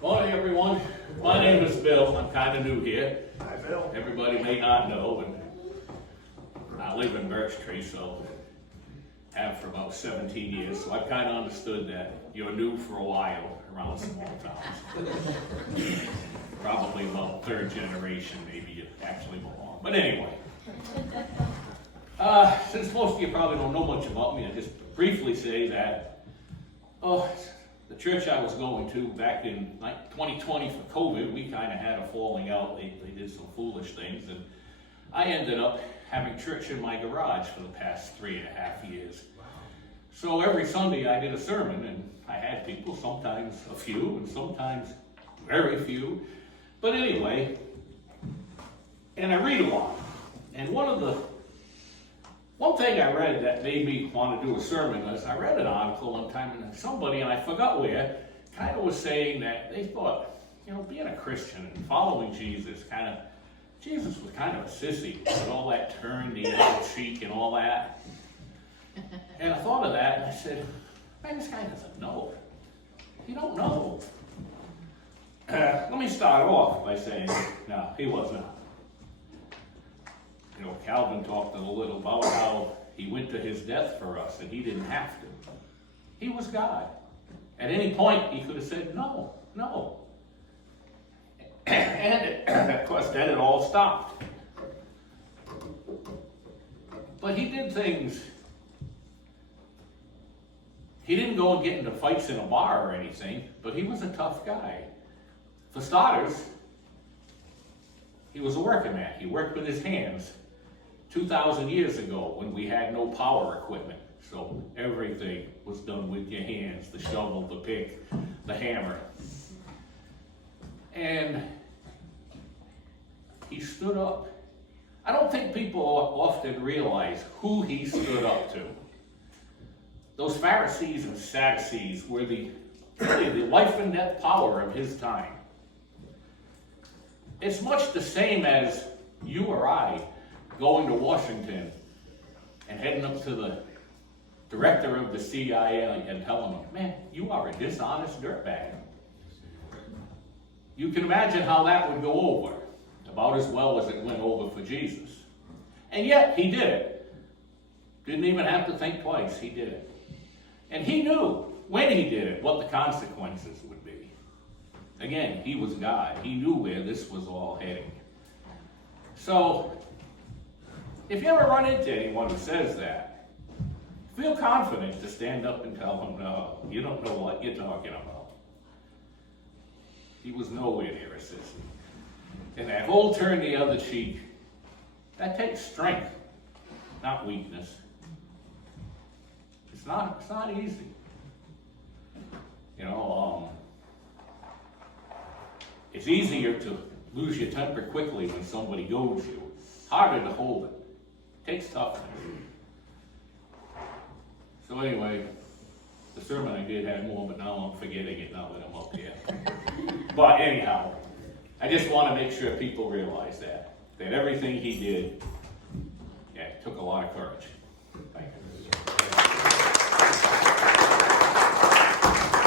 Morning, everyone. My name is Bill. I'm kind of new here. Hi, Bill. Everybody may not know, and I live in Birch Tree, so have for about 17 years. So I've kind of understood that you're new for a while around small towns. Probably about third generation, maybe you actually belong. But anyway, since most of you probably don't know much about me, I'll just briefly say that, the church I was going to back in 2020 for COVID, we kind of had a falling out. They did some foolish things, and I ended up having church in my garage for the past 3.5 years. So every Sunday I did a sermon, and I had people, sometimes a few, and sometimes very few. But anyway, and I read a lot. And one thing I read that made me want to do a sermon was I read an article one time, and somebody, and I forgot where, kind of was saying that they thought, being a Christian and following Jesus was kind of a sissy with all that turn the other cheek and all that. And I thought of that, and I said, man, this guy doesn't know. You don't know. Let me start off by saying, no, he was not. Calvin talked a little about how he went to his death for us, and he didn't have to. He was God. At any point, he could have said, no. And of course, then it all stopped. But he did things. He didn't go and get into fights in a bar or anything, but he was a tough guy. For starters, he was a working man. He worked with his hands 2,000 years ago when we had no power equipment. So everything was done with your hands, the shovel, the pick, the hammer. And he stood up. I don't think people often realize who he stood up to. Those Pharisees and Sadducees were really the life and death power of his time. It's much the same as you or I going to Washington and heading up to the director of the CIA and telling him, man, you are a dishonest dirtbag. You can imagine how that would go over, about as well as it went over for Jesus. And yet, he did it. Didn't even have to think twice, he did it. And he knew, when he did it, what the consequences would be. Again, he was God. He knew where this was all heading. So, if you ever run into anyone who says that, feel confident to stand up and tell them, no, you don't know what you're talking about. He was nowhere near a sissy. And that whole turn the other cheek, that takes strength, not weakness. It's not easy. It's easier to lose your temper quickly when somebody goads you. Harder to hold it. Takes toughness. So anyway, the sermon I did had more, but now I'm forgetting it now that I'm up here. But anyhow, I just want to make sure people realize that everything he did, it took a lot of courage. Thank you.